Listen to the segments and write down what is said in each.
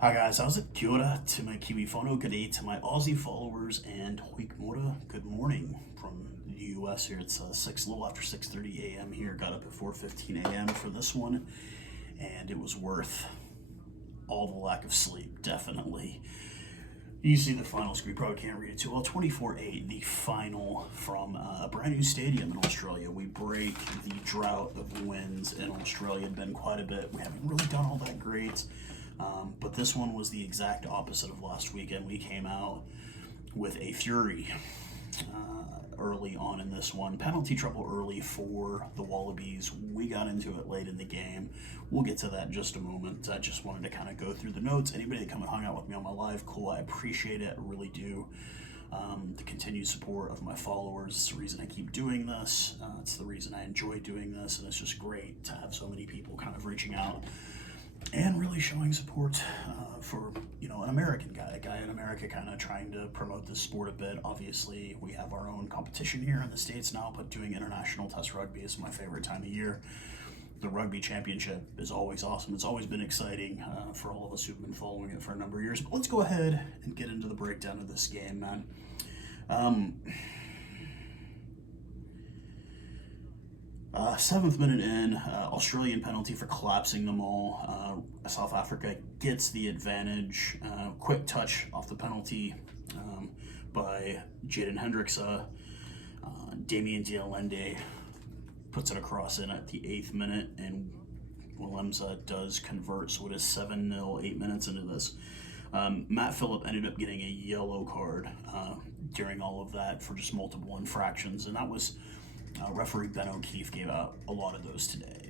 Hi guys, how's it? Kia ora to my kiwi whanau, good day to my Aussie followers, and hoik mora, good morning from the US here. It's a little after 6:30 a.m. here. Got up at 4:15 a.m. for this one, and it was worth all the lack of sleep, definitely. You see the final screen, probably can't read it too well. 24-8, the final from a brand new stadium in Australia. We break the drought of wins in Australia. It's been quite a bit. We haven't really done all that great. But this one was the exact opposite of last weekend. We came out with a fury early on in this one. Penalty trouble early for the Wallabies. We got into it late in the game. We'll get to that in just a moment. I just wanted to kind of go through the notes. Anybody that come and hung out with me on my live, cool. I appreciate it. I really do. The continued support of my followers. It's the reason I keep doing this. It's the reason I enjoy doing this. And it's just great to have so many people kind of reaching out and really showing support for an American guy, a guy in America kind of trying to promote this sport a bit. Obviously, we have our own competition here in the States now, but doing international test rugby is my favorite time of year. The Rugby Championship is always awesome. It's always been exciting for all of us who've been following it for a number of years. But let's go ahead and get into the breakdown of this game, man. 7th minute in, Australian penalty for collapsing them all. South Africa gets the advantage. Quick touch off the penalty by Jaden Hendrickse. Damian de Allende puts it across in at the 8th minute, and Willemse does convert, so it is 7-0, 8 minutes into this. Matt Phillip ended up getting a yellow card during all of that for just multiple infractions, and that was referee Ben O'Keefe gave out a lot of those today.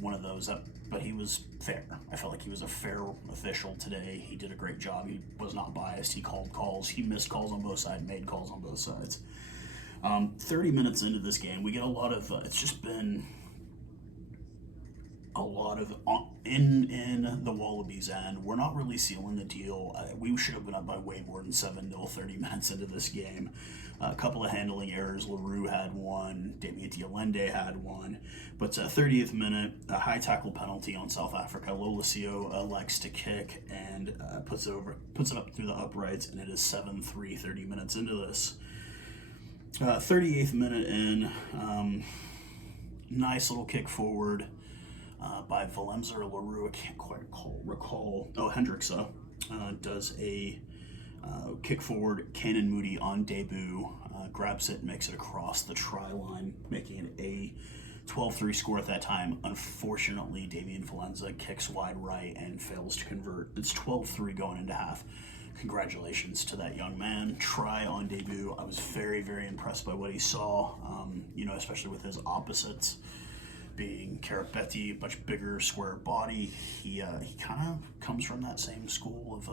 One of those, but he was fair. I felt like he was a fair official today. He did a great job. He was not biased. He called calls. He missed calls on both sides, made calls on both sides. 30 minutes into this game, we get a lot of, it's just been a lot of, in the Wallabies end, we're not really sealing the deal. We should have been up by way more than 7-0 30 minutes into this game. A couple of handling errors. LaRue had one. Damian de Allende had one. But 30th minute, a high tackle penalty on South Africa. Lolesio elects to kick and puts it up through the uprights, and it is 7-3 30 minutes into this. 38th minute in, nice little kick forward by Willemse or LaRue. I can't quite recall. Oh, Hendrickse does a kick forward. Canan Moodie on debut grabs it, makes it across the try line, making it a 12-3 score at that time. Unfortunately, Damian Willemse kicks wide right and fails to convert. It's 12-3 going into half. Congratulations to that young man. Try on debut. I was very, very impressed by what he saw, especially with his opposites being Koroibete, much bigger, square body. He kind of comes from that same school of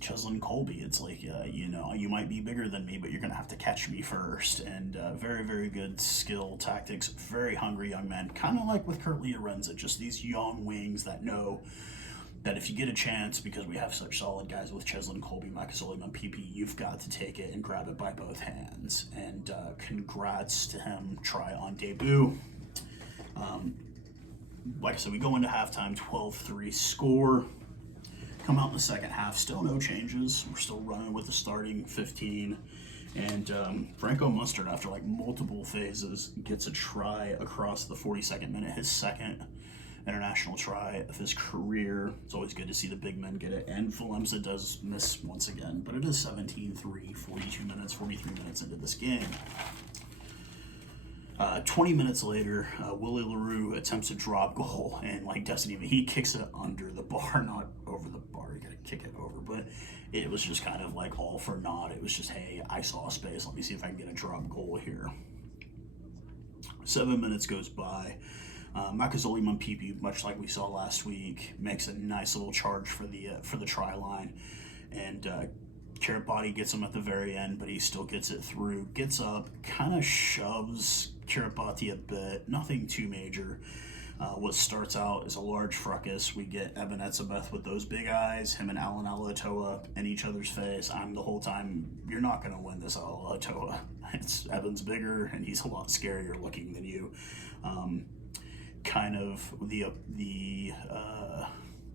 Cheslin Colby. It's like, you might be bigger than me, but you're going to have to catch me first. And very, very good skill, tactics, very hungry young man. Kind of like with Curtly Arenza, just these young wings that know that if you get a chance, because we have such solid guys with Cheslin Colby, Makazole Mapimpi, you've got to take it and grab it by both hands. And congrats to him. Try on debut. Like I said, we go into halftime, 12-3 score. Come out in the second half, still no changes. We're still running with the starting 15. And Franco Mostert, after multiple phases, gets a try across the 42nd minute, his second international try of his career. It's always good to see the big men get it. And Willemse does miss once again, but it is 17-3, 43 minutes into this game. 20 minutes later, Willie LaRue attempts a drop goal, and he kicks it under the bar, not over the bar. You gotta kick it over, but it was just kind of all for naught. It was just, hey, I saw a space. Let me see if I can get a drop goal here. 7 minutes goes by. Makazole Mapimpi, much like we saw last week, makes a nice little charge for the try line, and Koroibete gets him at the very end, but he still gets it through. Gets up, kind of shoves Koroibete a bit, nothing too major. What starts out as a large fracas, we get Eben Etzebeth with those big eyes, him and Alan Alatoa in each other's face. I'm the whole time, you're not going to win this, Alatoa. Eben's bigger, and he's a lot scarier looking than you. kind of the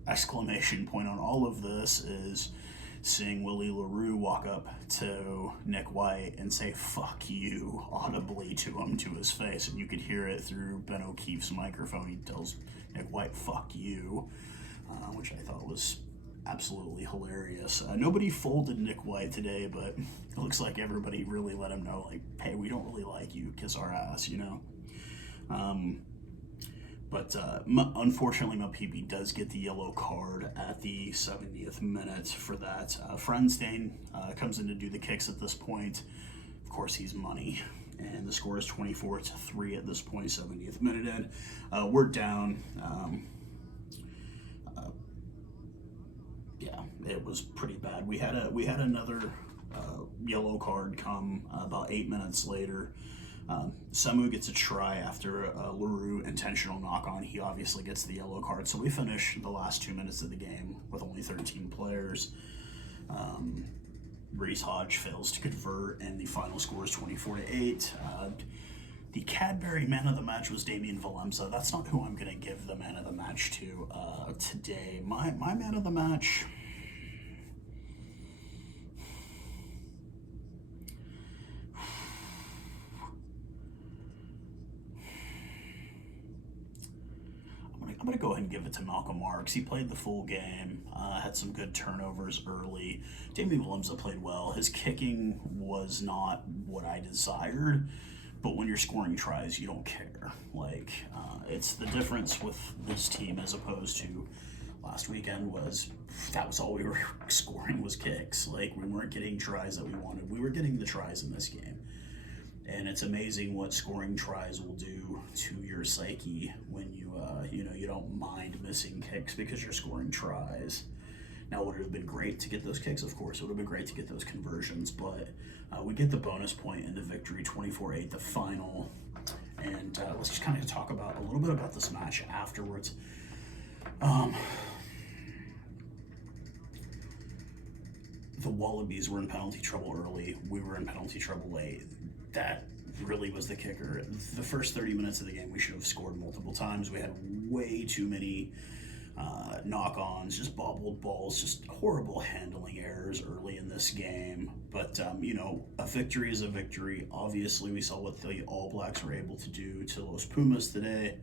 exclamation point on all of this is seeing Willie LaRue walk up to Nick White and say "fuck you" audibly to him, to his face, and you could hear it through Ben O'Keefe's microphone. He tells Nick White "fuck you," which I thought was absolutely hilarious. Nobody folded Nick White today, but it looks like everybody really let him know, like, hey, we don't really like you, kiss our ass, you know. But unfortunately, Mapimpi does get the yellow card at the 70th minute for that. Frenstain comes in to do the kicks at this point. Of course, he's money. And the score is 24-3 at this point, 70th minute in. We're down. Yeah, it was pretty bad. We had another yellow card come about 8 minutes later. Samu gets a try after a LaRue intentional knock on. He obviously gets the yellow card. So we finish the last 2 minutes of the game with only 13 players. Reese Hodge fails to convert, and the final score is 24-8. The Cadbury man of the match was Damian Valemza. That's not who I'm going to give the man of the match to today. My man of the match... I'm going to go ahead and give it to Malcolm Marks. He played the full game, had some good turnovers early. Damian Valemza played well. His kicking was not what I desired, but when you're scoring tries, you don't care. Like, it's the difference with this team as opposed to last weekend was that was all we were scoring was kicks. Like, we weren't getting tries that we wanted. We were getting the tries in this game. And it's amazing what scoring tries will do to your psyche when you don't mind missing kicks because you're scoring tries. Now, would it have been great to get those kicks? Of course, it would have been great to get those conversions, but we get the bonus point in the victory, 24-8, the final. And let's just kind of talk about a little bit about this match afterwards. The Wallabies were in penalty trouble early. We were in penalty trouble late. That really was the kicker. The first 30 minutes of the game, we should have scored multiple times. We had way too many knock-ons, just bobbled balls, just horrible handling errors early in this game. But, a victory is a victory. Obviously, we saw what the All Blacks were able to do to Los Pumas today.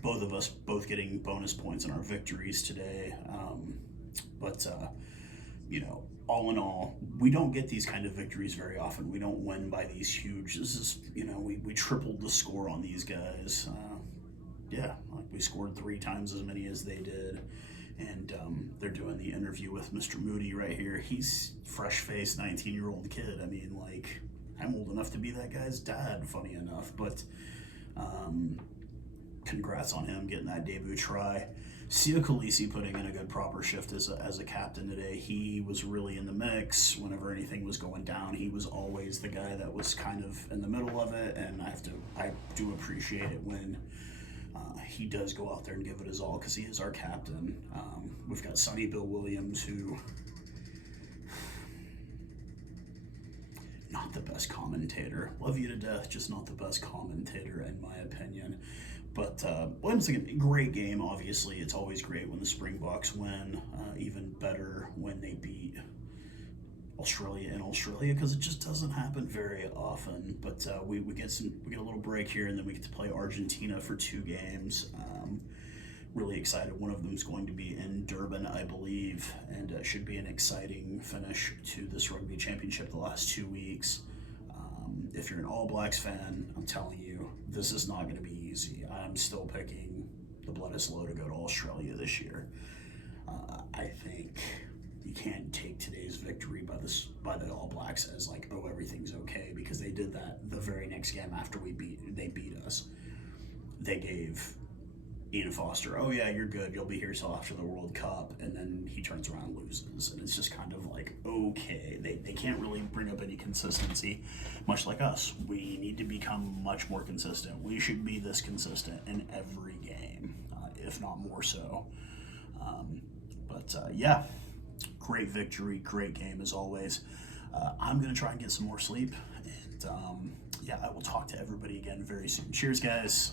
Both of us getting bonus points in our victories today. All in all, we don't get these kind of victories very often. We don't win by these huge, we tripled the score on these guys. We scored 3 times as many as they did. And they're doing the interview with Mr. Moodie right here. He's fresh-faced 19-year-old kid. I mean, like, I'm old enough to be that guy's dad, funny enough. But congrats on him getting that debut try. Sia Khaleesi putting in a good proper shift as a captain today. He was really in the mix whenever anything was going down. He was always the guy that was kind of in the middle of it, and I do appreciate it when he does go out there and give it his all, because he is our captain. We've got Sonny Bill Williams, who not the best commentator. Love you to death, just not the best commentator in my opinion. But Williams, again, great game, obviously. It's always great when the Springboks win. Even better when they beat Australia in Australia, because it just doesn't happen very often. But we get a little break here, and then we get to play Argentina for 2 games. Really excited. One of them is going to be in Durban, I believe, and should be an exciting finish to this Rugby Championship the last 2 weeks. If you're an All Blacks fan, I'm telling you, this is not going to be easy. I'm still picking the blood is low to go to Australia this year. I think you can't take today's victory by the All Blacks as like, oh, everything's okay, because they did that the very next game after they beat us. They gave Ian Foster, oh yeah, you're good, you'll be here till after the World Cup, and then he turns around and loses, and it's just kind of like, okay, they can't really bring up any consistency, much like us. We need to become much more consistent. We should be this consistent in every game, if not more so. Yeah, great victory, great game as always. I'm going to try and get some more sleep, and I will talk to everybody again very soon. Cheers, guys.